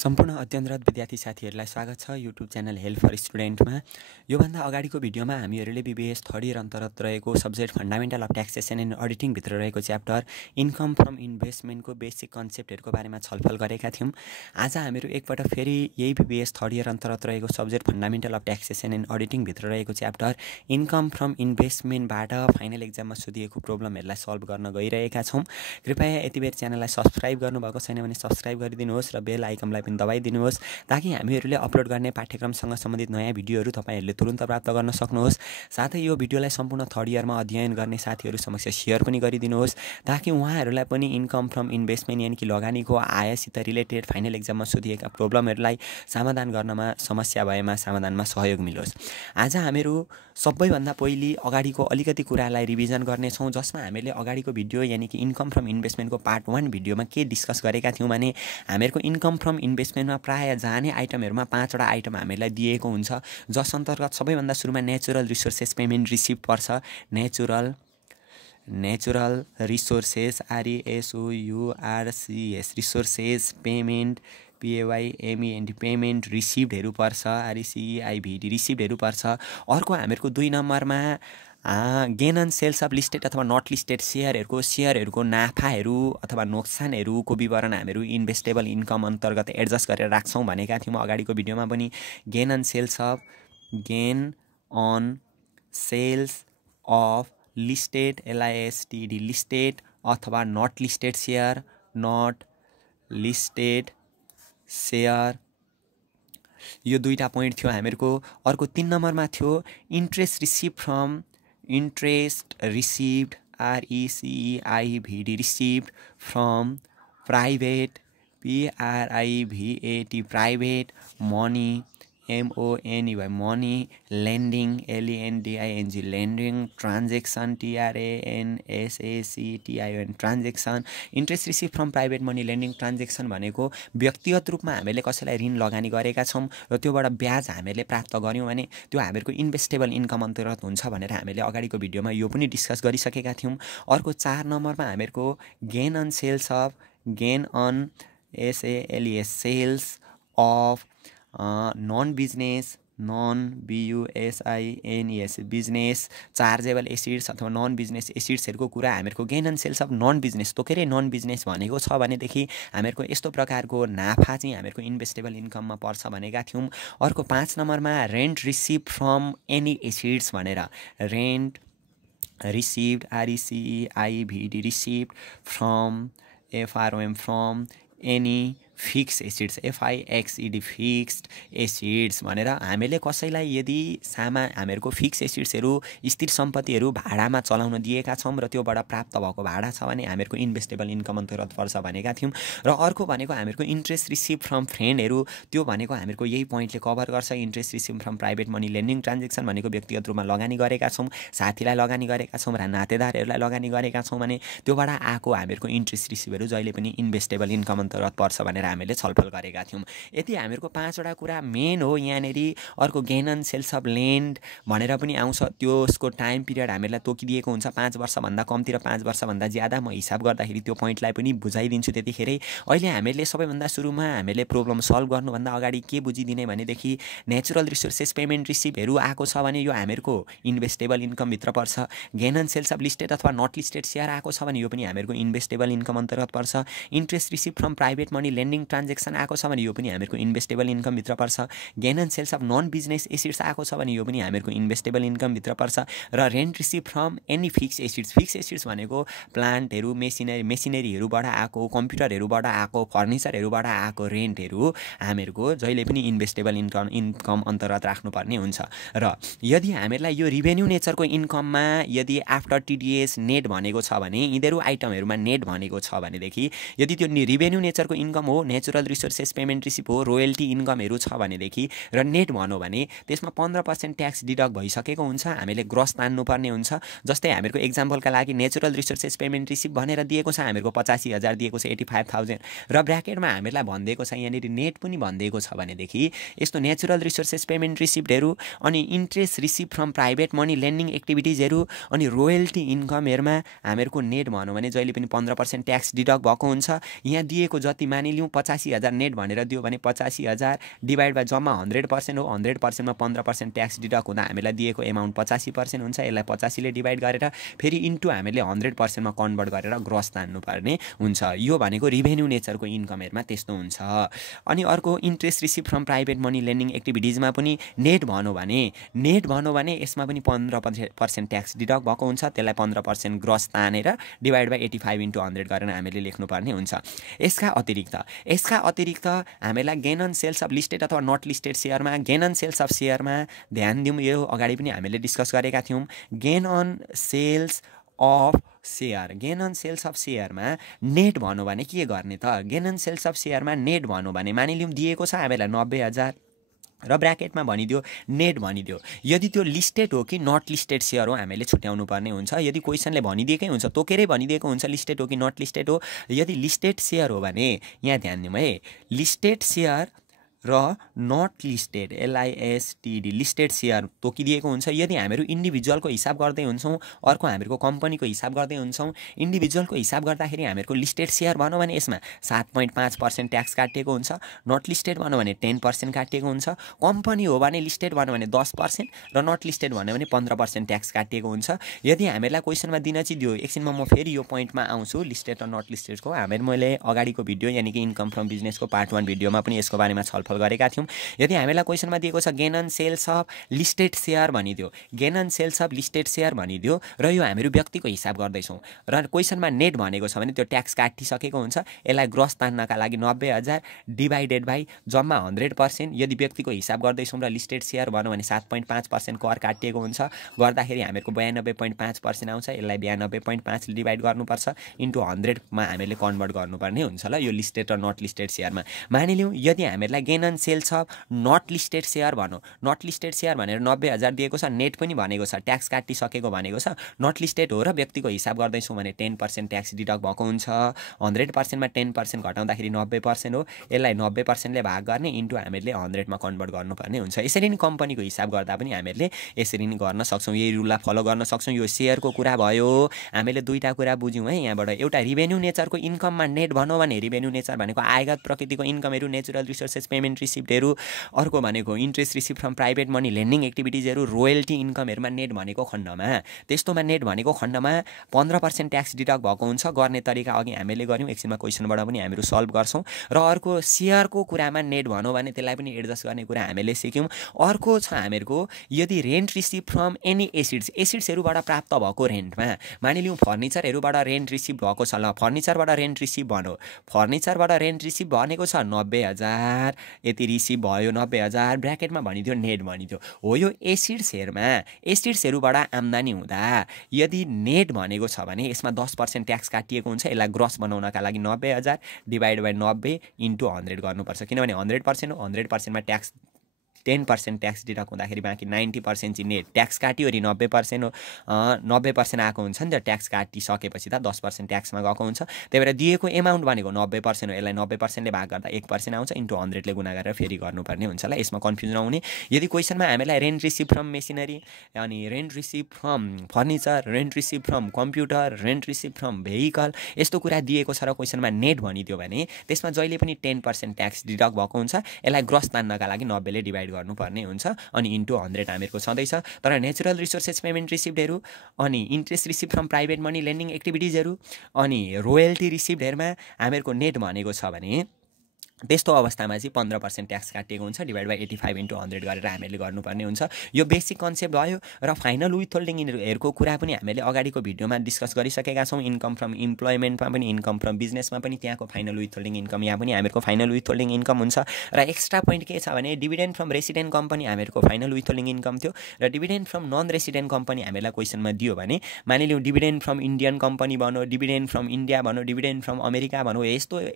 सम्पूर्ण अध्ययनरत विद्यार्थी साथीहरूलाई स्वागत छ युट्युब च्यानल हेल्प फर स्टुडेन्टमा। योभन्दा अगाडिको भिडियोमा हामीहरूले बिबिएस थर्ड इयर अन्तर्गत रहेको subject fundamental of taxation and अडिटिङभित्र रहेको च्याप्टर इन्कम फ्रम इन्भेस्टमेन्टको बेसिक कन्सेप्टहरूको बारेमा छलफल गरेका थियौँ। आज हामीहरू एकपल्ट फेरि यही बिबिएस थर्ड इयर अन्तर्गत रहेको subject fundamental of taxation and अडिटिङभित्र रहेको च्याप्टर इन्कम फ्रम इन्भेस्टमेन्टबाट फाइनल एक्जाममा सोधिएको प्रब्लमहरूलाई सल्भ गर्न गइरहेका छौँ। कृपया यति बेर च्यानललाई सब्सक्राइब गर्नुभएको छैन भने सब्सक्राइब गरिदिनुहोस् र बेल आइकनलाई पनि दबाइदिनुहोस् ताकि हामीहरूले अपलोड गर्ने पाठ्यक्रमसँग सम्बन्धित नयाँ भिडियोहरू तपाईहरूले तुरुन्त प्राप्त गर्न सक्नुहोस्। साथै यो भिडियोलाई सम्पूर्ण थर्ड इयरमा अध्ययन गर्ने साथीहरू समक्ष सेयर पनि गरिदिनुहोस् ताकि उहाँहरूलाई पनि इन्कम फ्रम इन्भेस्टमेन्ट यानि कि लगानीको आयसित रिलेटेड फाइनल एक्जाममा सोधिएका प्रब्लमहरूलाई समाधान गर्नमा समस्या भएमा समाधानमा सहयोग मिलोस्। आज हामीहरू सबैभन्दा पहिले अगाडिको अलिकति कुरालाई रिभिजन गर्नेछौँ, जसमा हामीले अगाडिको भिडियो यानि कि इन्कम फ्रम इन्भेस्टमेन्टको पार्ट 1 भिडियोमा के डिस्कस गरेका थियौँ भने हामीहरूको इन्कम फ्रम इन्भेस्टमेन्टमा प्रायः जाने आइटमहरूमा 5 वटा आइटम हामीलाई दिएको हुन्छ, जस अन्तर्गत सबैभन्दा सुरुमा नेचुरल रिसोर्सेस पेमेन्ट रिसिभ पर्छ। Natural resources RESOURCES resources payment PAYMENT payment रिसिभ्डहरू पर्छ, RECEIVD रिसिभ्डहरू पर्छ। अर्को हामीहरूको 2 नम्बरमा gain on sales of listed अथवा नट लिस्टेड सेयरहरूको नाफाहरू अथवा नोक्सानहरूको विवरण हामीहरू इन्भेस्टेबल इन्कम अन्तर्गत एडजस्ट गरेर राख्छौँ भनेका थियौँ अगाडिको भिडियोमा पनि। Gain on sales of listed LISTED listed अथवा नट लिस्टेड सेयर यो 2टा पोइन्ट थियो हामीहरूको। अर्को 3 नम्बरमा थियो interest received RECEIVD received from private PRIVAT private money MONEY money lending LENDING lending transaction TRANSACTION transaction. Interest receive from private money lending transaction भनेको व्यक्तिगत रूपमा हामीले कसैलाई ऋण लगानी गरेका छौँ र त्योबाट ब्याज हामीले प्राप्त गऱ्यौँ भने त्यो हामीहरूको इन्भेस्टेबल इन्कम अन्तर्गत हुन्छ भनेर हामीले अगाडिको भिडियोमा यो पनि डिस्कस गरिसकेका थियौँ। अर्को 4 नम्बरमा हामीहरूको gain on sales of non business business chargeable assets अथवा नन बिजनेस एसिड्सहरूको कुरा हामीहरूको gain on sales of non business तो के रे नन बिजनेस भनेको छ भनेदेखि हामीहरूको यस्तो प्रकारको नाफा चाहिँ हामीहरूको इन्भेस्टेबल इन्कममा पर्छ भनेका थियौँ। अर्को 5 नम्बरमा rent receive from any assets भनेर rent received RECEIVD received from from any fix assets FIXED fixed assets भनेर हामीले कसैलाई यदि हामीहरूको फिक्स एसिड्सहरू स्थिर सम्पत्तिहरू भाडामा चलाउन दिएका छौँ र त्योबाट प्राप्त भएको भाडा छ भने हामीहरूको इन्भेस्टेबल इन्कम अन्तर्गत पर्छ भनेका थियौँ। र अर्को भनेको हामीहरूको इन्ट्रेस्ट रिसिभ फ्रम फ्रेन्डहरू, त्यो भनेको हामीहरूको यही पोइन्टले कभर गर्छ। Interest receive from private money lending transaction भनेको व्यक्तिगत रूपमा लगानी गरेका छौँ, साथीलाई लगानी गरेका छौँ र नातेदारहरूलाई लगानी गरेका छौँ भने त्योबाट आएको हामीहरूको इन्ट्रेस्ट रिसिभहरू जहिले पनि इन्भेस्टेबल इन्कम अन्तर्गत पर्छ भनेर हामीले छलफल गरेका थियौँ। यति हामीहरूको 5 वटा कुरा मेन हो यहाँनिर। अर्को gain on sales of land भनेर पनि आउँछ, त्यसको टाइम पिरियड हामीलाई तोकिदिएको हुन्छ 5 वर्षभन्दा कम्ती र 5 वर्षभन्दा ज्यादा। म हिसाब गर्दाखेरि त्यो पोइन्टलाई पनि बुझाइदिन्छु त्यतिखेरै। अहिले हामीले सबैभन्दा सुरुमा हामीले प्रब्लम सल्भ गर्नुभन्दा अगाडि के बुझिदिने भनेदेखि नेचुरल रिसोर्सेस पेमेन्ट रिसिभहरू आएको छ भने यो हामीहरूको इन्भेस्टेबल इन्कमभित्र पर्छ। Gain on sales of listed अथवा नट लिस्टेड सेयर आएको छ भने यो पनि हामीहरूको इन्भेस्टेबल इन्कम अन्तर्गत पर्छ। Interest receive from private money lending transaction आएको छ भने यो पनि हामीहरूको इन्भेस्टेबल इन्कमभित्र पर्छ। Gain on sales of non business assets आएको छ भने यो पनि हामीहरूको इन्भेस्टेबल इन्कमभित्र पर्छ। र rent receive from any fix acids भनेको प्लान्टहरू मेसिनरीहरूबाट आएको, कम्प्युटरहरूबाट आएको, फर्निचरहरूबाट आएको रेन्टहरू हामीहरूको जहिले पनि इन्भेस्टेबल इन्कम अन्तर्गत राख्नुपर्ने हुन्छ। र यदि हामीलाई यो रिभेन्यू नेचरको इन्कममा यदि आफ्टर TDS नेट भनेको छ भने यिनीहरू आइटमहरूमा नेट भनेको छ भनेदेखि यदि त्यो रिभेन्यू नेचरको इन्कम हो, नेचुरल रिसोर्सेस पेमेन्ट रिसिभ हो, रोयल्टी इन्कमहरू छ भनेदेखि र नेट भनौँ भने त्यसमा 15% ट्याक्स डिडक्ट भइसकेको हुन्छ। हामीले ग्रस तान्नुपर्ने हुन्छ। जस्तै हामीहरूको एक्जाम्पलका लागि नेचुरल रिसोर्सेस पेमेन्ट रिसिभ भनेर दिएको छ हामीहरूको 85,000 दिएको छ 85,000 र ब्र्याकेटमा हामीलाई भनिदिएको छ यहाँनिर नेट पनि भनिदिएको छ भनेदेखि यस्तो नेचुरल रिसोर्सेस पेमेन्ट रिसिभ्डहरू अनि interest receive from private money lending एक्टिभिटिजहरू अनि रोयल्टी इन्कमहरूमा हामीहरूको नेट भनौँ भने जहिले पनि 15% ट्याक्स डिडक्ट भएको हुन्छ। यहाँ दिएको जति मानिलिउँ 85,000 नेट भनेर दियो भने 85,000 डिभाइड बाई जम्मा 100% हो 100%मा 15% ट्याक्स डिडक्ट हुँदा हामीलाई दिएको एमाउन्ट 85% हुन्छ यसलाई 85 ले डिभाइड गरेर फेरि इन्टु हामीले 100%मा कन्भर्ट गरेर ग्रस तान्नुपर्ने हुन्छ यो भनेको रिभेन्यू नेचरको इन्कमहरुमा त्यस्तो हुन्छ अनि अर्को interest receive from private money lending एक्टिभिटिजमा पनि नेट भनौँ भने यसमा पनि 15% ट्याक्स डिडक्ट भएको हुन्छ त्यसलाई 15% ग्रस तानेर डिभाइड बाई 85 इन्टु 100 गरेर हामीले लेख्नुपर्ने हुन्छ यसका अतिरिक्त हामीलाई gain on sales of listed अथवा नट लिस्टेड सेयरमा गेन अन सेल्स अफ सेयरमा ध्यान दिउँ यो अगाडि पनि हामीले डिस्कस गरेका थियौँ गेन अन सेल्स अफ सेयरमा नेट भनौँ भने के गर्ने त गेन अन सेल्स अफ सेयरमा नेट भनौँ भने मानिलिउँ दिएको छ हामीलाई 90,000 र ब्र्याकेटमा भनिदियो नेट भनिदियो यदि त्यो लिस्टेड हो कि नट लिस्टेड सेयर हो हामीले छुट्याउनु पर्ने हुन्छ यदि क्वेसनले भनिदिएकै हुन्छ तोकेरै भनिदिएको हुन्छ लिस्टेड हो कि नट लिस्टेड हो यदि लिस्टेड सेयर हो भने यहाँ ध्यान दिउँ है लिस्टेड सेयर र not listed LISTD listed share तोकिदिएको हुन्छ यदि हामीहरू इन्डिभिजुअलको हिसाब गर्दै हुन्छौँ अर्को हामीहरूको कम्पनीको हिसाब गर्दै हुन्छौँ इन्डिभिजुअलको हिसाब गर्दाखेरि हामीहरूको लिस्टेड सेयर भनौँ भने यसमा 7.5% ट्याक्स काटिएको हुन्छ नट लिस्टेड भनौँ भने 10% काटिएको हुन्छ कम्पनी हो भने लिस्टेड भनौँ भने 10% र नट लिस्टेड भन्यो भने 15% ट्याक्स काटिएको हुन्छ यदि हामीलाई क्वेसनमा दिन चाहिँ दियो एकछिनमा म फेरि यो पोइन्टमा आउँछु लिस्टेड र नट लिस्टेडको मैले अगाडिको भिडियो यानि कि इन्कम फ्रम बिजनेसको पार्ट 1 भिडियोमा पनि यसको बारेमा छलफल गरेका थियौं यदि हामीलाई क्वेसनमा दिएको छ gain on sales of listed share भनिदियो gain on sales of listed share भनिदियो र यो हामीहरू व्यक्तिको हिसाब गर्दै छौं र क्वेसनमा नेट भनेको छ भने त्यो ट्याक्स काटिसकेको हुन्छ यसलाई ग्रस तान्नका लागि 90,000 डिवाइडेड बाइ जम्मा 100% यदि व्यक्तिको हिसाब गर्दै छौं र लिस्टेड सेयर भनौं भने 7.5% कर काटिएको हुन्छ गर्दाखेरि हामीहरूको 92.5% आउँछ यसलाई 92.5 ले डिवाइड गर्नुपर्छ इन्टु 100 मा हामीले कन्भर्ट गर्नुपर्ने हुन्छ ल यो लिस्टेड र नट लिस्टेड सेयरमा मानिलिउँ यदि हामीलाई gain on sales of not listed share भनौं नट लिस्टेड सेयर भनेर 90,000 दिएको छ नेट पनि भनेको छ ट्याक्स काटिसकेको भनेको छ नट लिस्टेड हो र व्यक्तिको हिसाब गर्दै छौं भने 10% ट्याक्स डिडक्ट भएको हुन्छ 100% मा 10% घटाउँदाखेरि 90% हो यसलाई 90% ले भाग गर्ने इन्टु हामीले 100 मा कन्भर्ट गर्नुपर्ने हुन्छ यसरी नै कम्पनीको हिसाब गर्दा पनि हामीले यसरी नै गर्न सक्छौं यही रुललाई फलो गर्न सक्छौं यो शेयरको कुरा भयो हामीले दुईटा कुरा बुझ्यौं है यहाँबाट एउटा रिभेन्यू नेचरको इन्कममा नेट भनौं भने रिभेन्यू नेचर भनेको आयगत प्रकृतिको इन्कमहरु नेचुरल रिसोर्सेस पेमेन्ट रिसिप्टहरु अर्को भनेको interest receive from private money lending एक्टिभिटिजहरु रोयल्टी इन्कमहरुमा नेट भनेको खण्डमा त्यस्तोमा नेट भनेको खण्डमा 15% ट्याक्स डिडक्ट भएको हुन्छ गर्ने तरिका अघि हामीले गर्यौं एकछिनमा क्वेशनबाट पनि हामीहरु सल्भ गर्छौं र अर्को शेयरको कुरामा नेट भनौं भने त्यसलाई पनि एडजस्ट गर्ने कुरा हामीले सिक्यौं अर्को छ हामीहरुको यदि रेन्ट रिसिभ फ्रम एनी एसिड्सहरुबाट प्राप्त भएको रेन्टमा मानिलिउँ फर्निचरहरुबाट रेन्ट रिसिभ भएको छ ल फर्निचरबाट रेन्ट रिसिभ भनौं फर्निचरबाट रेन्ट रिसिभ भनेको छ 90,000 यति रिसिभ भयो 90,000 ब्र्याकेटमा भनिदियो नेट भनिदियो हो यो एसिड्सहरुबाट आम्दानी हुँदा यदि नेट भनेको छ भने यसमा 10% ट्याक्स काटिएको हुन्छ यसलाई ग्रस बनाउनका लागि 90,000 डिवाइड बाइ 90 इन्टु 100 गर्नुपर्छ किनभने 100% हो 100% मा ट्याक्स 10% ट्याक्स डिडक्ट हुँदाखेरि बाँकी 90% चाहिँ नेट ट्याक्स काटियो रि 90% हो 90% आएको हुन्छ नि त ट्याक्स काटिसकेपछि त 10% ट्याक्समा गएको हुन्छ त्यही भएर दिएको एमाउन्ट भनेको 90% हो यसलाई 90% ले भाग गर्दा 1% आउँछ इन्टु 100 ले गुणा गरेर फेरि गर्नुपर्ने हुन्छ ल यसमा कन्फ्युजन नहुने यदि क्वेशनमा हामीलाई रेन्ट रिसिभ फ्रम मेसिनरी अनि rent receive from furniture rent receive from computer rent receive from vehicle यस्तो कुरा दिएको छ र क्वेशनमा नेट भनिदियो भने त्यसमा जहिले पनि 10% ट्याक्स डिडक्ट भएको हुन्छ यसलाई ग्रस तान्नका लागि 90 ले डिवाइड गर्नुपर्ने हुन्छ अनि इन्टु 100 हामीहरुको छँदैछ तर नेचुरल रिसोर्सेस पेमेन्ट रिसिप्टहरु अनि interest receive from private money lending एक्टिभिटिजहरु अनि रोयल्टी रिसिप्टहरुमा हामीहरुको नेट भनेको छ भने त्यस्तो अवस्थामा चाहिँ 15% ट्याक्स काटिएको हुन्छ डिवाइड बाइ 85 इन्टु 100 गरेर हामीले गर्नुपर्ने हुन्छ यो बेसिक कन्सेप्ट भयो र फाइनल विथहोल्डिङहरुको कुरा पनि हामीले अगाडिको भिडियोमा डिस्कस गरिसकेका छौं इन्कम फ्रम इम्प्लोइमेन्टमा पनि इन्कम फ्रम बिजनेसमा पनि त्यहाँको फाइनल विथहोल्डिङ इन्कम यहाँ पनि हामीहरुको फाइनल विथहोल्डिङ इन्कम हुन्छ र एक्स्ट्रा पोइन्ट के छ भने डिभिडेन्ड फ्रम रेसिडेन्ट कम्पनी हामीहरुको फाइनल विथहोल्डिङ इन्कम थियो र dividend from non resident company हामीलाई क्वेशनमा दियो भने मानिलिउँ डिभिडेन्ड फ्रम इन्डियन कम्पनी भनौं डिभिडेन्ड फ्रम इन्डिया भनौं डिभिडेन्ड फ्रम अमेरिका भनौं यस्तो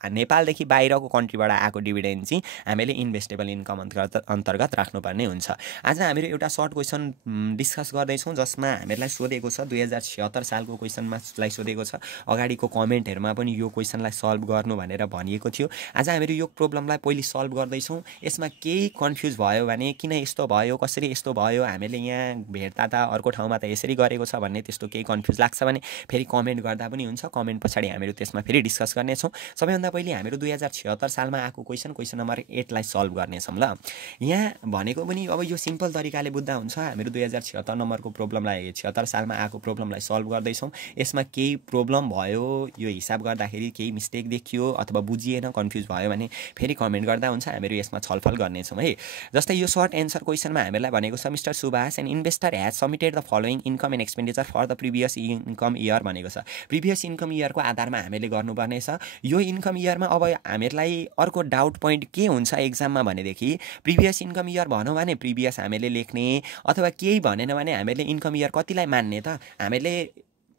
नेपालदेखि बाहिरको कन्ट्रीबाट आएको डिभिडेन्ड चाहिँ हामीले इन्भेस्टेबल इन्कम अन्तर्गत राख्नुपर्ने हुन्छ आज हामीहरु एउटा सर्ट क्वेशन डिस्कस गर्दै छौं जसमा हामीलाई सोधेको छ 2076 सालको क्वेशनमालाई सोधेको छ अगाडिको कमेन्टहरुमा पनि यो क्वेशनलाई सल्भ गर्नु भनेर भनिएको थियो आज हामीहरु यो प्रब्लमलाई पहिले सल्भ गर्दै छौं यसमा केही कन्फ्युज भयो भने किन यस्तो भयो कसरी यस्तो भयो हामीले यहाँ भेट्दा त अर्को ठाउँमा त यसरी गरेको छ भन्ने त्यस्तो केही कन्फ्युज लाग्छ भने फेरि कमेन्ट गर्दा पनि हुन्छ कमेन्ट पछाडी हामीहरु त्यसमा फेरि डिस्कस गर्ने छौं सबैभन्दा पहिले हामीहरू 2076 सालमा आएको क्वेसन नम्बर 8 लाई सल्भ गर्नेछौँ ल। यहाँ भनेको पनि अब यो सिम्पल तरिकाले बुझ्दा हुन्छ। हामीहरू 2076 नम्बरको प्रब्लमलाई 76 सालमा आएको प्रब्लमलाई सल्भ गर्दैछौँ। यसमा केही प्रब्लम भयो, यो हिसाब गर्दाखेरि केही मिस्टेक देखियो अथवा बुझिएन, कन्फ्युज भयो भने फेरि कमेन्ट गर्दा हुन्छ, हामीहरू यसमा छलफल गर्नेछौँ है। जस्तै यो सर्ट एन्सर क्वेसनमा हामीलाई भनेको छ mister Subhash an investor has submitted the following income and expenditure for the previous income year भनेको छ। प्रिभियस इन्कम इयरको आधारमा हामीले गर्नुपर्ने छ। यो इन्कम इयरमा अब हामीहरूलाई अर्को डाउट पोइन्ट के हुन्छ एक्जाममा भनेदेखि प्रिभियस इन्कम इयर भनौँ भने प्रिभियस हामीले लेख्ने, अथवा केही भनेन भने हामीले इन्कम इयर कतिलाई मान्ने त। हामीले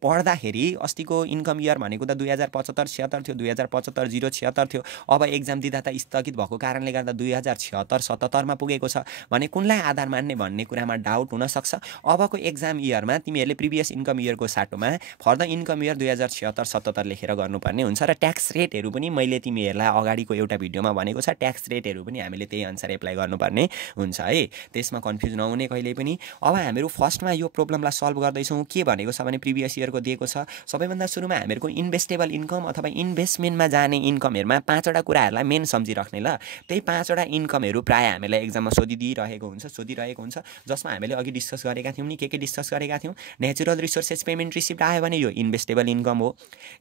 पढ्दाखेरि अस्तिको इन्कम इयर भनेको त 2075-76 थियो, 2075-076 थियो। अब एक्जाम दिँदा त स्थगित भएको कारणले गर्दा 2076-77 मा पुगेको छ भने कुनलाई आधार मान्ने भन्ने कुरामा डाउट हुनसक्छ। अबको एक्जाम इयरमा तिमीहरूले प्रिभियस इन्कम इयरको साटोमा फर्दर इन्कम इयर 2076-77 लेखेर गर्नुपर्ने हुन्छ। र ट्याक्स रेटहरू पनि मैले तिमीहरूलाई अगाडिको एउटा भिडियोमा भनेको छ, ट्याक्स रेटहरू पनि हामीले त्यही अनुसार एप्लाई गर्नुपर्ने हुन्छ है। त्यसमा कन्फ्युज नहुने कहिले पनि। अब हामीहरू फर्स्टमा यो प्रब्लमलाई सल्भ गर्दैछौँ। के भनेको छ भने प्रिभियस इयर दिएको छ। सबैभन्दा सुरुमा हामीहरूको इन्भेस्टेबल इन्कम अथवा इन्भेस्टमेन्टमा जाने इन्कमहरुमा 5 वटा कुराहरूलाई मेन सम्झिराख्ने ल। त्यही 5 वटा इन्कमहरु प्राय हामीलाई एक्जाममा सोधिरहेको हुन्छ, जसमा हामीले अघि डिस्कस गरेका थियौं नि। के डिस्कस गरेका थियौं? नेचुरल रिसोर्सेस पेमेन्ट रिसिप्ट आयो भने यो इन्भेस्टेबल इन्कम हो।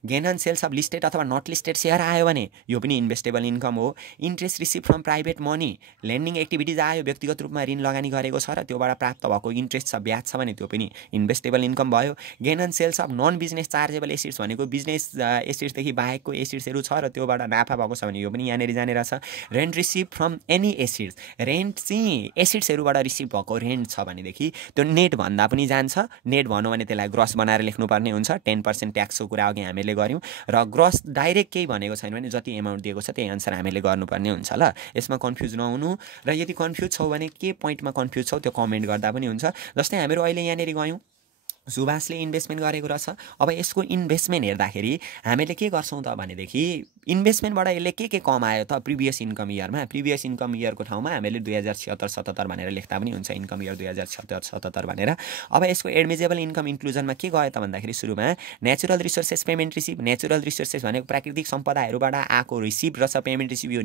Gain on sales of listed अथवा नट लिस्टेड शेयर आयो भने यो पनि इन्भेस्टेबल इन्कम हो। Interest receipt from private money, lending activities आयो, व्यक्तिगत रूपमा ऋण लगानी गरेको छ र त्योबाट प्राप्त भएको इन्ट्रेस्ट छ, ब्याज छ भने त्यो पनि इन्भेस्टेबल इन्कम भयो। Gain on sales of non business chargeable assets भनेको बिजनेस एसिड्सदेखि बाहेकको एसिड्सहरू छ र त्योबाट नाफा भएको छ भने यो पनि यहाँनिर जाने रहेछ। Rent receipt from any acids, rent चाहिँ एसिड्सहरूबाट रिसिभ भएको रेन्ट छ भनेदेखि त्यो नेट भन्दा पनि जान्छ। नेट भनौँ भने त्यसलाई ग्रस बनाएर लेख्नुपर्ने हुन्छ। 10% ट्याक्सको कुरा अघि हामीले गऱ्यौँ र ग्रस डाइरेक्ट केही भनेको छैन भने जति एमाउन्ट दिएको छ त्यही अनुसार हामीले गर्नुपर्ने हुन्छ ल। यसमा कन्फ्युज नहुनु। र यदि कन्फ्युज छौ भने के पोइन्टमा कन्फ्युज छौ त्यो कमेन्ट गर्दा पनि हुन्छ। जस्तै हामीहरू अहिले यहाँनिर गयौँ, सुभाषले इन्भेस्टमेन्ट गरेको रहेछ। अब यसको इन्भेस्टमेन्ट हेर्दाखेरि हामीले के गर्छौँ त भनेदेखि इन्भेस्टमेन्टबाट यसले के कमायो त प्रिभियस इन्कम इयरमा। प्रिभियस इन्कम इयरको ठाउँमा हामीले 2076-77 भनेर लेख्दा पनि हुन्छ, इन्कम इयर 2076-77 भनेर। अब यसको एडमिजेबल इन्कम इन्क्लुजनमा के गयो त भन्दाखेरि सुरुमा natural resources payment receive. Natural resources भनेको प्राकृतिक सम्पदाहरूबाट आएको रिसिभ रहेछ, पेमेन्ट रिसिभ। यो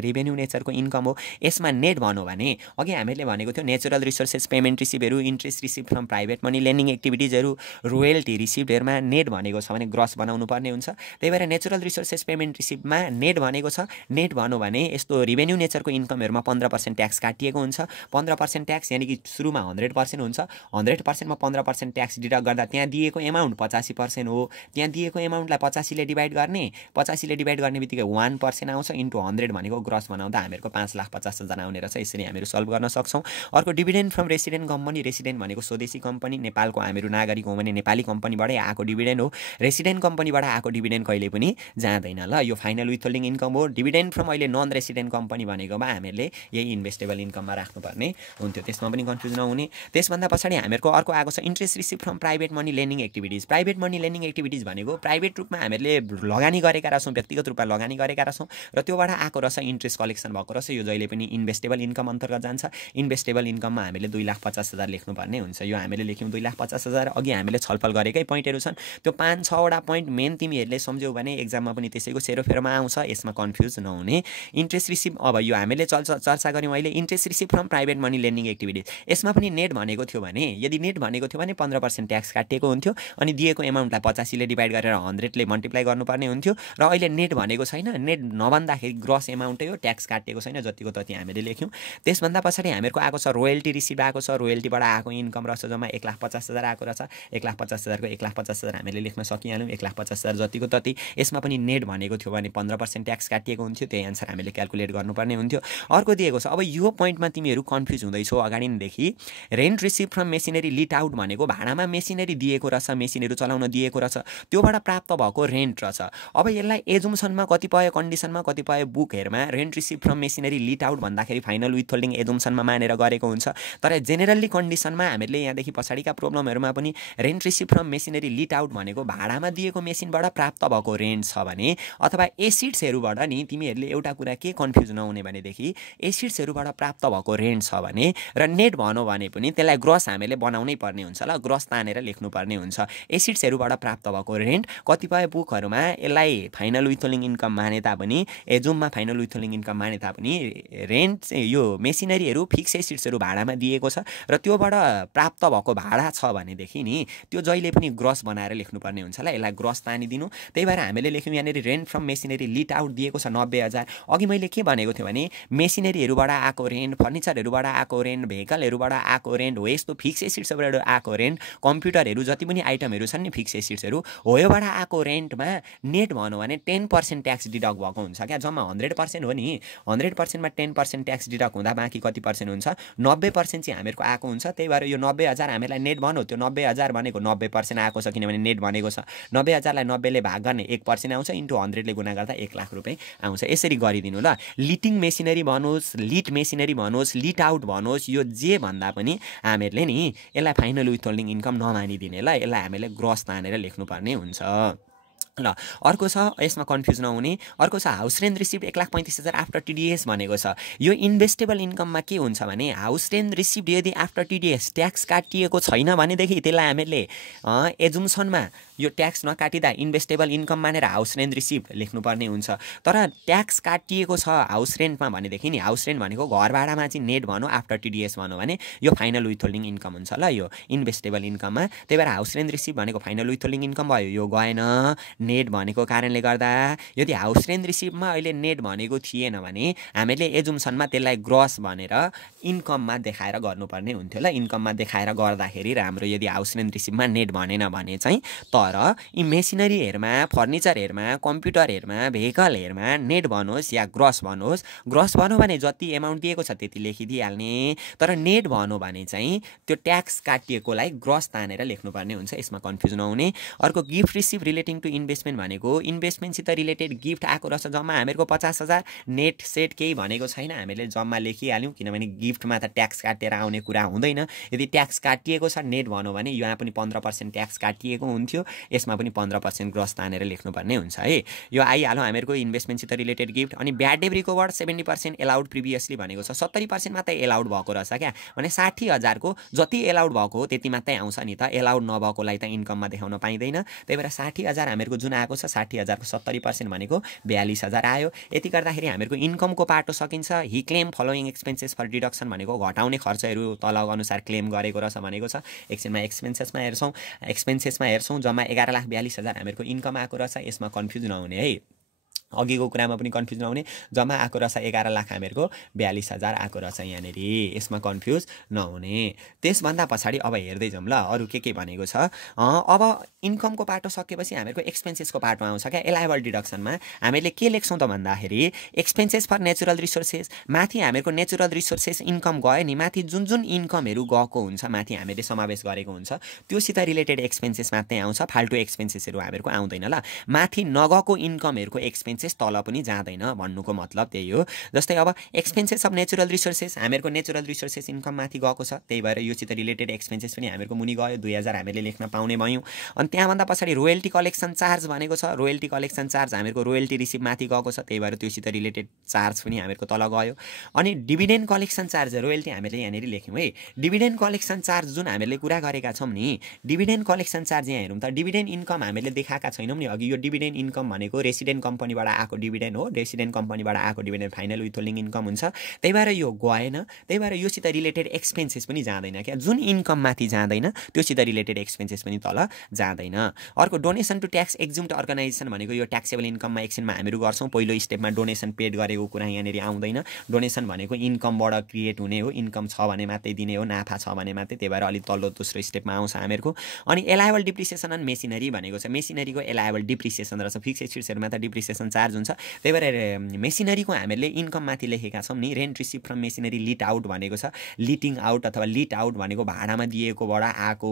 रेभेन्यू नेचरको इन्कम हो। यसमा नेट भनौँ भने अघि हामीले भनेको थियो नेचुरल रिसोर्सेस पेमेन्ट रिसिभहरू, interest receive from private money, lending एक्टिभिटिजहरू, रोयल्टी रिसिभहरूमा नेट भनेको छ भने ग्रस बनाउनु पर्ने हुन्छ। त्यही भएर नेचुरल रिसोर्सेस पेमेन्ट रिसिभमा नेट भनेको छ। नेट भनौँ भने यस्तो रेभेन्यू नेचरको इन्कमहरूमा 15% ट्याक्स काटिएको हुन्छ। 15% ट्याक्स यानि कि सुरुमा 100% हुन्छ। 100%मा 15% ट्याक्स डिडक्ट गर्दा त्यहाँ दिएको एमाउन्ट 85% हो। त्यहाँ दिएको एमाउन्टलाई 85 ले डिभाइड गर्ने, 85 ले डिभाइड गर्ने बित्तिकै 1% आउँछ इन्टु 100 भनेको ग्रस बनाउँदा हामीहरूको 5,50,000 आउने रहेछ। यसरी हामीहरू सल्भ गर्न सक्छौँ। अर्को dividend from resident company. Resident भनेको स्वदेशी कम्पनी, नेपालको हामीहरू नागरिक हौँ भने नेपाली कम्पनीबाटै आएको डिभिडेन्ड हो। रेसिडेन्ट कम्पनीबाट आएको डिभिडेन्ड कहिले पनि जाँदैन ल। यो फाइनल विथहोल्डिङ इन्कम हो। डिभिडेन्ड फ्रम अहिले नन रेसिडेन्ट कम्पनी भनेकोमा हामीले यही इन्भेस्टेबल इन्कममा राख्नुपर्ने हुन्थ्यो। त्यसमा पनि कन्फ्युज नहुने। त्यसभन्दा पछाडि हामीहरूको अर्को आएको छ interest receive from private money lending activities. Private money lending activities भनेको प्राइभेट रूपमा हामीले लगानी गरेका रहेछौँ, व्यक्तिगत रूपमा लगानी गरेका रहेछौँ र त्योबाट आएको रहेछ इन्ट्रेस्ट कलेक्सन भएको रहेछ। यो जहिले पनि इन्भेस्टेबल इन्कम अन्तर्गत जान्छ। इन्भेस्टेबल इन्कममा हामीले 2,50,000 लेख्नुपर्ने हुन्छ। यो हामीले लेख्यौँ 2,50,000। अघि हामीले छलफल गरेकै पोइन्टहरू छन्। त्यो 5-6 वटा पोइन्ट मेन तिमीहरूले सम्झ्यौ भने एक्जाममा पनि त्यसैको सेरोफेरोमा आउँछ। यसमा कन्फ्युज नहुने। इन्ट्रेस्ट रिसिभ, अब यो हामीले चर्चा गऱ्यौँ अहिले interest receive from private money lending activities. यसमा पनि नेट भनेको थियो भने, यदि नेट भनेको थियो भने 15% ट्याक्स काटिएको हुन्थ्यो अनि दिएको एमाउन्टलाई 85 ले डिभाइड गरेर 100 ले मल्टिप्लाई गर्नुपर्ने हुन्थ्यो। र अहिले नेट भनेको छैन, नेट नभन्दाखेरि ग्रस एमाउन्टै हो, ट्याक्स काटिएको छैन, जतिको तति हामीले लेख्यौँ। त्यसभन्दा पछाडि हामीहरूको आएको छ रोयल्टी रिसिभ आएको छ। रोयल्टीबाट आएको इन्कम रहेछ जम्मा 1,50,000 आएको रहेछ। 1,50,000 को 1,50,000 हामीले लेख्न सकिहाल्यौँ। 1,50,000 जतिको तति। यसमा पनि नेट भनेको थियो भने 15% ट्याक्स काटिएको हुन्थ्यो। त्यही अनुसार हामीले क्यालकुलेट गर्नुपर्ने हुन्थ्यो। अर्को दिएको छ, अब यो पोइन्टमा तिमीहरू कन्फ्युज हुँदैछौ अगाडि नैदेखि। रेन्ट रिसिभ फ्रम मेसिनरी लिट आउट भनेको भाडामा मेसिनरी दिएको रहेछ, मेसिनहरू चलाउन दिएको रहेछ, त्योबाट प्राप्त भएको रेन्ट रहेछ। अब यसलाई एजुम्सनमा कतिपय कन्डिसनमा कतिपय बुकहरूमा रेन्ट रिसिभ फ्रम मेसिनरी लिट आउट भन्दाखेरि फाइनल विथहोल्डिङ एजुम्सनमा मानेर गरेको हुन्छ। तर जेनरली कन्डिसनमा हामीले यहाँदेखि पछाडिका प्रब्लमहरूमा पनि रेन्ट रिसिभ फ्रम मेसिनरी लिट आउट भनेको भाडामा दिएको मेसिनबाट प्राप्त भएको रेन्ट छ भने अथवा एसिड्सहरूबाट नि तिमीहरूले एउटा कुरा के कन्फ्युज नहुने भनेदेखि एसिड्सहरूबाट प्राप्त भएको रेन्ट छ भने र नेट भनौँ भने पनि त्यसलाई ग्रस हामीले बनाउनै पर्ने हुन्छ ल, ग्रस तानेर लेख्नुपर्ने हुन्छ। एसिड्सहरूबाट प्राप्त भएको रेन्ट कतिपय बुकहरूमा यसलाई फाइनल विथहोल्डिङ इन्कम माने तापनि एजुममा फाइनल विथहोल्डिङ इन्कम माने तापनि रेन्ट यो मेसिनरीहरू फिक्स एसिड्सहरू भाडामा दिएको छ र त्योबाट प्राप्त भएको भाडा छ भनेदेखि नि त्यो जहिले पनि ग्रस बनाएर लेख्नुपर्ने हुन्छ ल, यसलाई ग्रस तानिदिनु। त्यही भएर हामीले लेख्यौँ यहाँनिर रेन्ट फ्रम मेसिनरी लिट आउट दिएको छ 90,000। अघि मैले के भनेको थिएँ भने मेसिनरीहरूबाट आएको रेन्ट, फर्निचरहरूबाट आएको रेन्ट, भेहिकलहरूबाट आएको रेन्ट हो, यस्तो फिक्स एसिड्सबाट आएको रेन्ट, कम्प्युटरहरू जति पनि आइटमहरू छन् नि फिक्स एसिड्सहरू हो, योबाट आएको रेन्टमा नेट भनौँ भने 10% ट्याक्स डिडक्ट भएको हुन्छ क्या। जम्मा 100% हो नि, 100%मा 10% ट्याक्स डिडक्ट हुँदा बाँकी कति पर्सेन्ट हुन्छ, 90% चाहिँ हामीहरूको आएको हुन्छ। त्यही भएर यो 90,000 हामीलाई नेट भनौँ, त्यो 90,000 भनेको 90% आएको छ किनभने नेट भनेको छ। 90,000लाई 90ले भाग गर्ने 1% आउँछ, इन्टु 100ले गुणा गर्दा 1 लाख रुपियाँ आउँछ। यसरी गरिदिनु ल। लिटिङ मेसिनरी भन्नुहोस्, लिट मेसिनरी भन्नुहोस्, लिट आउट भन्नुहोस्, यो जे भन्दा पनि हामीहरूले नि यसलाई फाइनल विथहोल्डिङ इन्कम नमानिदिने ल, यसलाई हामीले ग्रस तानेर लेख्नुपर्ने हुन्छ ल। अर्को छ यसमा कन्फ्युज नहुने, अर्को छ house rent receive 1,35,000 after TDS भनेको छ। यो इन्भेस्टेबल इन्कममा के हुन्छ भने हाउस रेन्ट रिसिभ यदि आफ्टर टिडिएस ट्याक्स काटिएको छैन भनेदेखि त्यसलाई हामीले एजुम्सनमा यो ट्याक्स नकाटिँदा इन्भेस्टेबल इन्कम मानेर हाउस रेन्ट रिसिभ लेख्नुपर्ने हुन्छ। तर ट्याक्स काटिएको छ हाउस रेन्टमा भनेदेखि नि हाउस रेन्ट भनेको घर भाडामा चाहिँ नेट भनौँ आफ्टर टिडिएस भनौँ भने यो फाइनल विथहोल्डिङ इन्कम हुन्छ ल, यो इन्भेस्टेबल इन्कममा। त्यही भएर हाउस रेन्ट रिसिभ भनेको फाइनल विथहोल्डिङ इन्कम भयो, यो गएन नेट भनेको कारणले गर्दा। यदि हाउस रेन्ट रिसिभमा अहिले नेट भनेको थिएन भने हामीले एजुम्सनमा त्यसलाई ग्रस भनेर इन्कममा देखाएर गर्नुपर्ने हुन्थ्यो ल। इन्कममा देखाएर गर्दाखेरि राम्रो, यदि हाउस रेन्ट रिसिभमा नेट भनेन भने चाहिँ। तर यी मेसिनरीहरूमा, फर्निचरहरूमा, कम्प्युटरहरूमा, भेहिकलहरूमा नेट भन्नुहोस् या ग्रस भन्नुहोस्, ग्रस भनौँ भने जति एमाउन्ट दिएको छ त्यति लेखिदिइहाल्ने। तर नेट भनौँ भने चाहिँ त्यो ट्याक्स काटिएकोलाई ग्रस तानेर लेख्नुपर्ने हुन्छ, यसमा कन्फ्युज नहुने। अर्को gift receive relating to investment भनेको इन्भेस्टमेन्टसित रिलेटेड गिफ्ट आएको रहेछ जम्मा हामीहरूको 50,000, नेट सेट केही भनेको छैन, हामीले जम्मा लेखिहाल्यौँ किनभने गिफ्टमा त ट्याक्स काटेर आउने कुरा हुँदैन। यदि ट्याक्स काटिएको छ नेट भनौँ भने यहाँ पनि 15% ट्याक्स काटिएको हुन्थ्यो, यसमा पनि 15% ग्रस तानेर लेख्नुपर्ने हुन्छ है। यो आइहाल्यो हामीहरूको इन्भेस्टमेन्टसित रिलेटेड गिफ्ट। अनि bad date recovered 70% allowed previously भनेको छ, 70% मात्रै एलाउड भएको रहेछ क्या। भने 60,000को जति एलाउड भएको हो त्यति मात्रै आउँछ नि त, एलाउड नभएकोलाई त इन्कममा देखाउन पाइँदैन। त्यही भएर 60,000 हामीहरूको जुन आएको छ 60,000को 70% भनेको 42,000 आयो। यति गर्दाखेरि हामीहरूको इन्कमको पाटो सकिन्छ। He claim following expenses for deduction भनेको घटाउने खर्चहरू तल अनुसार क्लेम गरेको रहेछ भनेको छ। एकछिनमा एक्सपेन्सेसमा हेर्छौँ जम्मा 11,42,000 हामीहरूको इन्कम आएको रहेछ, यसमा कन्फ्युज नहुने है। अघिको कुरामा पनि कन्फ्युज नहुने, जम्मा आएको रहेछ 11 लाख हामीहरूको 42,000 आएको रहेछ यहाँनिर, यसमा कन्फ्युज नहुने। त्यसभन्दा पछाडि अब हेर्दै जाउँ ल अरू के भनेको छ। अब इन्कमको पाटो सकेपछि हामीहरूको एक्सपेन्सेसको पाटो आउँछ क्या। एलाइबल डिडक्सनमा हामीले के लेख्छौँ त भन्दाखेरि एक्सपेन्सेस फर नेचुरल रिसोर्सेस, माथि हामीहरूको नेचुरल रिसोर्सेस इन्कम गयो नि, माथि जुन जुन इन्कमहरू गएको हुन्छ माथि हामीले समावेश गरेको हुन्छ त्योसित रिलेटेड एक्सपेन्सेस मात्रै आउँछ, फाल्टु एक्सपेन्सेसहरू हामीहरूको आउँदैन ल। माथि नगएको इन्कमहरूको एक्सपेन्सेस तल पनि जाँदैन भन्नुको मतलब त्यही हो। जस्तै अब एक्सपेन्सेस अफ नेचुरल रिसोर्सेस, हामीहरूको नेचुरल रिसोर्सेस इन्कम माथि गएको छ, त्यही भएर योसित रिलेटेड एक्सपेन्सेस पनि हामीहरूको मुनि गयो, 2,000 हामीले लेख्न पाउने भयौँ। अनि त्यहाँभन्दा पछाडि रोयल्टी कलेक्सन चार्ज भनेको छ, रोयल्टी कलेक्सन चार्ज हामीहरूको रोयल्टी रिसिभ माथि गएको छ, त्यही भएर त्योसित रिलेटेड चार्ज पनि हामीहरूको तल गयो। अनि डिभिडेन्ड कलेक्सन चार्ज, रोयल्टी हामीले यहाँनिर लेख्यौँ है। डिभिडेन्ड कलेक्सन चार्ज जुन हामीले कुरा गरेका छौँ नि, डिभिडेन्ड कलेक्सन चार्ज यहाँ हेरौँ त, डिभिडेन्ड इन्कम हामीले देखाएका छैनौँ नि अघि। यो डिभिडेन्ड इन्कम भनेको रेसिडेन्ट कम्पनीबाट आएको डिभिडेन्ड हो, रेसिडेन्ट कम्पनीबाट आएको डिभिडेन्ड फाइनल विथहोल्डिङ इन्कम हुन्छ, त्यही भएर यो गएन। त्यही भएर योसित रिलेटेड एक्सपेन्सेस पनि जाँदैन क्या। जुन इन्कम माथि जाँदैन त्योसित रिलेटेड एक्सपेन्सेस पनि तल जाँदैन। अर्को डोनेसन टु ट्याक्स एक्जुम्ड अर्गनाइजेसन भनेको यो ट्याक्सेबल इन्कममा एकछिनमा हामीहरू गर्छौँ। पहिलो स्टेपमा डोनेसन पेड गरेको कुरा यहाँनिर आउँदैन। डोनेसन भनेको इन्कमबाट क्रिएट हुने हो, इन्कम छ भने मात्रै दिने हो, नाफा छ भने मात्रै, त्यही भएर अलिक तल्लो दोस्रो स्टेपमा आउँछ हामीहरूको। अनि एलाइबल डिप्रिसिएसन अन मेसिनरी भनेको छ, मेसिनरीको एलाइबल डिप्रिसिएसन रहेछ। फिक्स एसिड्सहरूमा त डिप्रिसिएसन चार्ज हुन्छ। त्यही भएर मेसिनरीको हामीहरूले इन्कममाथि लेखेका छौँ नि, रेन्ट रिसिभ फ्रम मेसिनरी लिट आउट भनेको छ। लिटिङ आउट अथवा लिट आउट भनेको भाडामा दिएकोबाट आएको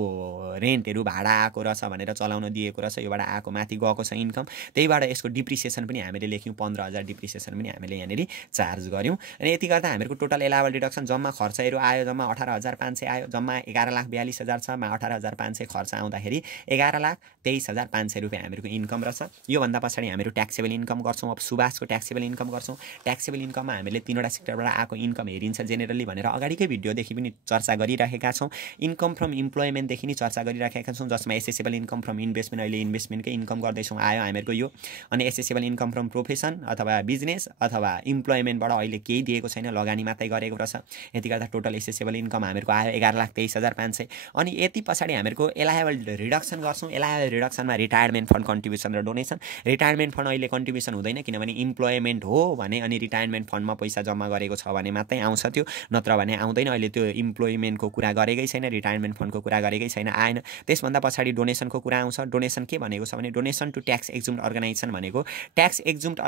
रेन्टहरू भाडा आएको रहेछ भनेर चलाउन दिएको रहेछ, योबाट आएको माथि गएको छ इन्कम। त्यहीबाट यसको डिप्रिसिएसन पनि हामीले लेख्यौँ, 15,000 डिप्रिसिएसन पनि हामीले यहाँनिर चार्ज गऱ्यौँ। अनि यति गर्दा हामीहरूको टोटल एलाबल डिडक्सन जम्मा खर्चहरू आयो, जम्मा 18,500 आयो। जम्मा 11,42,000 छ, 18,500 खर्च आउँदाखेरि 11,23,500 रुपियाँ हामीहरूको इन्कम रहेछ। योभन्दा पछाडि हामीहरू ट्याक्सेबल इन्कम गर्छौँ। अब सुभाषको ट्याक्सेबल इन्कम गर्छौँ। ट्याक्सेबल इन्कममा हामीले 3वटा सेक्टरबाट आएको इन्कम हेरिन्छ जेनरली भनेर अगाडिकै भिडियोदेखि पनि चर्चा गरिरहेका छौँ। इन्कम फ्रम इम्प्लोइमेन्टदेखि नै चर्चा गरिराखेका छौँ, जसमा एसेसेबल इन्कम फ्रम इन्भेस्टमेन्ट, अहिले इन्भेस्टमेन्टकै इन्कम गर्दैछौँ आयो हामीहरूको यो। अनि एसेसेबल इन्कम फ्रम प्रोफेसन अथवा बिजनेस अथवा इम्प्लोइमेन्टबाट अहिले केही दिएको छैन, लगानी मात्रै गरेको रहेछ। यति गर्दा टोटल एसेसेबल इन्कम हामीहरूको आयो 11,23,500। अनि यति पछाडि हामीहरूको एलायबल रिडक्सन गर्छौँ। एलायबल रिडक्सनमा रिटायरमेन्ट फन्ड कन्ट्रिब्युसन र डोनेसन। रिटायरमेन्ट फन्ड अहिले कन्ट्रिब्युसन हुँदैन, किनभने इम्प्लोइमेन्ट हो भने अनि रिटायरमेन्ट फन्डमा पैसा जम्मा गरेको छ भने मात्रै आउँछ त्यो, नत्र भने आउँदैन। अहिले त्यो इम्प्लोइमेन्टको कुरा गरेकै छैन, रिटायरमेन्ट फन्डको कुरा गरेकै छैन, आएन। त्यसभन्दा पछाडि डोनेसनको कुरा आउँछ। डोनेसन के भनेको छ भने डोनेसन टु ट्याक्स एक्जुम्ड अर्गनाइजेसन भनेको ट्याक्स एक्जुम्ड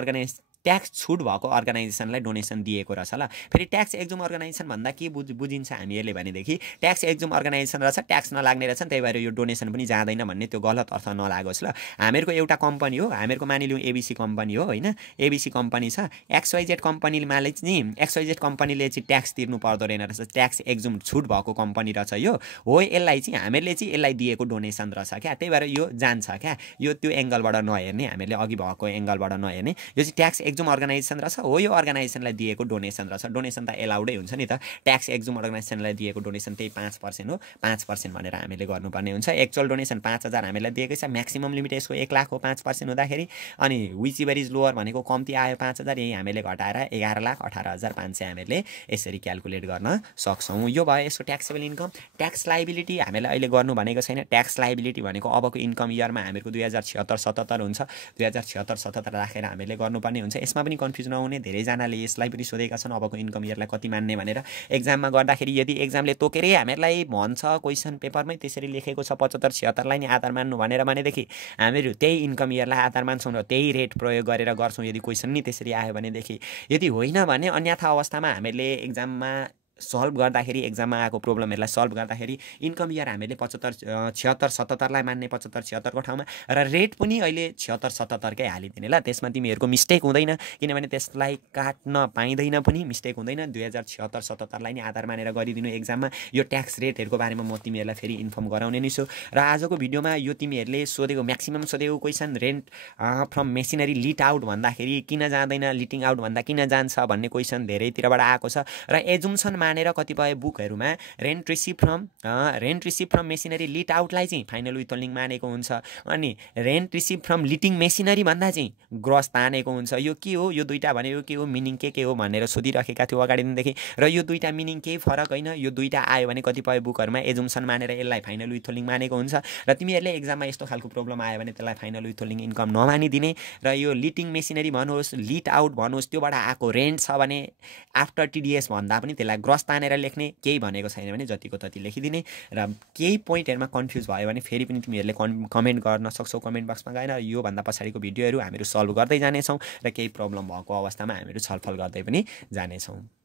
ट्याक्स छुट भएको अर्गनाइजेसनलाई डोनेसन दिएको रहेछ ल। फेरि ट्याक्स एक्जुम अर्गनाइजेसन भन्दा के बुझिन्छ हामीहरूले भनेदेखि ट्याक्स एक्जुम अर्गनाइजेसन रहेछ, ट्याक्स नलाग्ने रहेछ, त्यही भएर यो डोनेसन पनि जाँदैन भन्ने त्यो गलत अर्थ नलागोस् ल। हामीहरूको एउटा कम्पनी हो, हामीहरूको मानिलिउँ एबिसी कम्पनी हो होइन, एबिसी कम्पनी छ। XYZ कम्पनीले चाहिँ XYZ कम्पनीले चाहिँ ट्याक्स तिर्नु पर्दो रहेन रहेछ, ट्याक्स एक्जुम छुट भएको कम्पनी रहेछ यो हो। यसलाई चाहिँ हामीहरूले चाहिँ यसलाई दिएको डोनेसन रहेछ क्या, त्यही भएर यो जान्छ क्या। यो त्यो एङ्गलबाट नहेर्ने, हामीहरूले अघि भएको एङ्गलबाट नहेर्ने, यो चाहिँ ट्याक्स एक्जुम अर्गनाइजेसन रहेछ हो, यो अर्गनाइजेसनलाई दिएको डोनेसन रहेछ। डोनेसन त एलाउडै हुन्छ नि त, ट्याक्स एक्जुम अर्गनाइजेसनलाई दिएको डोनेसन त्यही 5% हो, 5% भनेर हामीले गर्नुपर्ने हुन्छ। एक्चुअल डोनेसन 5,000 हामीलाई दिएकै छ, म्याक्सिमम लिमिट यसको 1 लाख हो 5% हुँदाखेरि। अनि विच एभर इज लोवर भनेको कम्ती आयो 5,000, यही हामीले घटाएर 11,18,500 हामीहरूले यसरी क्यालकुलेट गर्न सक्छौँ। यो भयो यसको ट्याक्सेबल इन्कम। ट्याक्स लाइबिलिटी हामीलाई अहिले गर्नु भनेको छैन। ट्याक्स लाइबिलिटी भनेको अबको इन्कम इयरमा हामीहरूको 2076-77 हुन्छ, 2076-77 राखेर हामीले गर्नुपर्ने हुन्छ। यसमा पनि कन्फ्युज नहुने, धेरैजनाले यसलाई पनि सोधेका छन् अबको इन्कम इयरलाई कति मान्ने भनेर। एक्जाममा गर्दाखेरि यदि एक्जामले तोकेरै हामीहरूलाई भन्छ क्वेसन पेपरमै त्यसरी लेखेको छ 75-76लाई नै आधार मान्नु भनेर, भनेदेखि हामीहरू त्यही इन्कम इयरलाई आधार मान्छौँ र त्यही रेट प्रयोग गरेर गर्छौँ यदि क्वेसन नि त्यसरी आयो भनेदेखि। यदि होइन भने अन्यथा अवस्थामा हामीहरूले एक्जाममा सल्भ गर्दाखेरि, एक्जाममा आएको प्रब्लमहरूलाई सल्भ गर्दाखेरि इन्कम इयर हामीले 76-77लाई मान्ने, 75-76को ठाउँमा, र रेट पनि अहिले 76-77कै हालिदिने ल। त्यसमा तिमीहरूको मिस्टेक हुँदैन, किनभने त्यसलाई काट्न पाइँदैन पनि, मिस्टेक हुँदैन। 2076-77लाई नै आधार मानेर गरिदिनु एक्जाममा। यो ट्याक्स रेटहरूको बारेमा म तिमीहरूलाई फेरि इन्फर्म गराउने नै छु। र आजको भिडियोमा यो तिमीहरूले सोधेको म्याक्सिमम सोधेको क्वेसन, रेन्ट फ्रम मेसिनरी लिट आउट भन्दाखेरि किन जाँदैन, लिटिङ आउट भन्दा किन जान्छ भन्ने क्वेसन धेरैतिरबाट आएको छ। र एजुम्सन मानेर कतिपय बुकहरूमा रेन्ट रिसिभ फ्रम मेसिनरी लिट आउटलाई चाहिँ फाइनल विथहोल्डिङ मानेको हुन्छ, अनि रेन्ट रिसिभ फ्रम लिटिङ मेसिनरी भन्दा चाहिँ ग्रस तानेको हुन्छ। यो के हो, यो दुईटा भनेको के हो, मिनिङ के हो भनेर सोधिराखेका थियो अगाडि दिनदेखि। र यो दुईटा मिनिङ केही फरक होइन, यो दुईटा आयो भने कतिपय बुकहरूमा एजुम्सन मानेर यसलाई फाइनल विथहोल्डिङ मानेको हुन्छ। र तिमीहरूले एक्जाममा यस्तो खालको प्रब्लम आयो भने त्यसलाई फाइनल विथहोल्डिङ इन्कम नमानिदिने। र यो लिटिङ मेसिनरी भन्नुहोस्, लिट आउट भन्नुहोस्, त्योबाट आएको रेन्ट छ भने आफ्टर TDS भन्दा पनि त्यसलाई ग्रस तानेर लेख्ने, केही भनेको छैन भने जतिको तति लेखिदिने। र केही पोइन्टहरूमा कन्फ्युज भयो भने फेरि पनि तिमीहरूले कमेन्ट गर्न सक्छौ कमेन्ट बक्समा गएर। योभन्दा पछाडिको भिडियोहरू हामीहरू सल्भ गर्दै जानेछौँ र केही प्रब्लम भएको अवस्थामा हामीहरू छलफल गर्दै पनि जानेछौँ।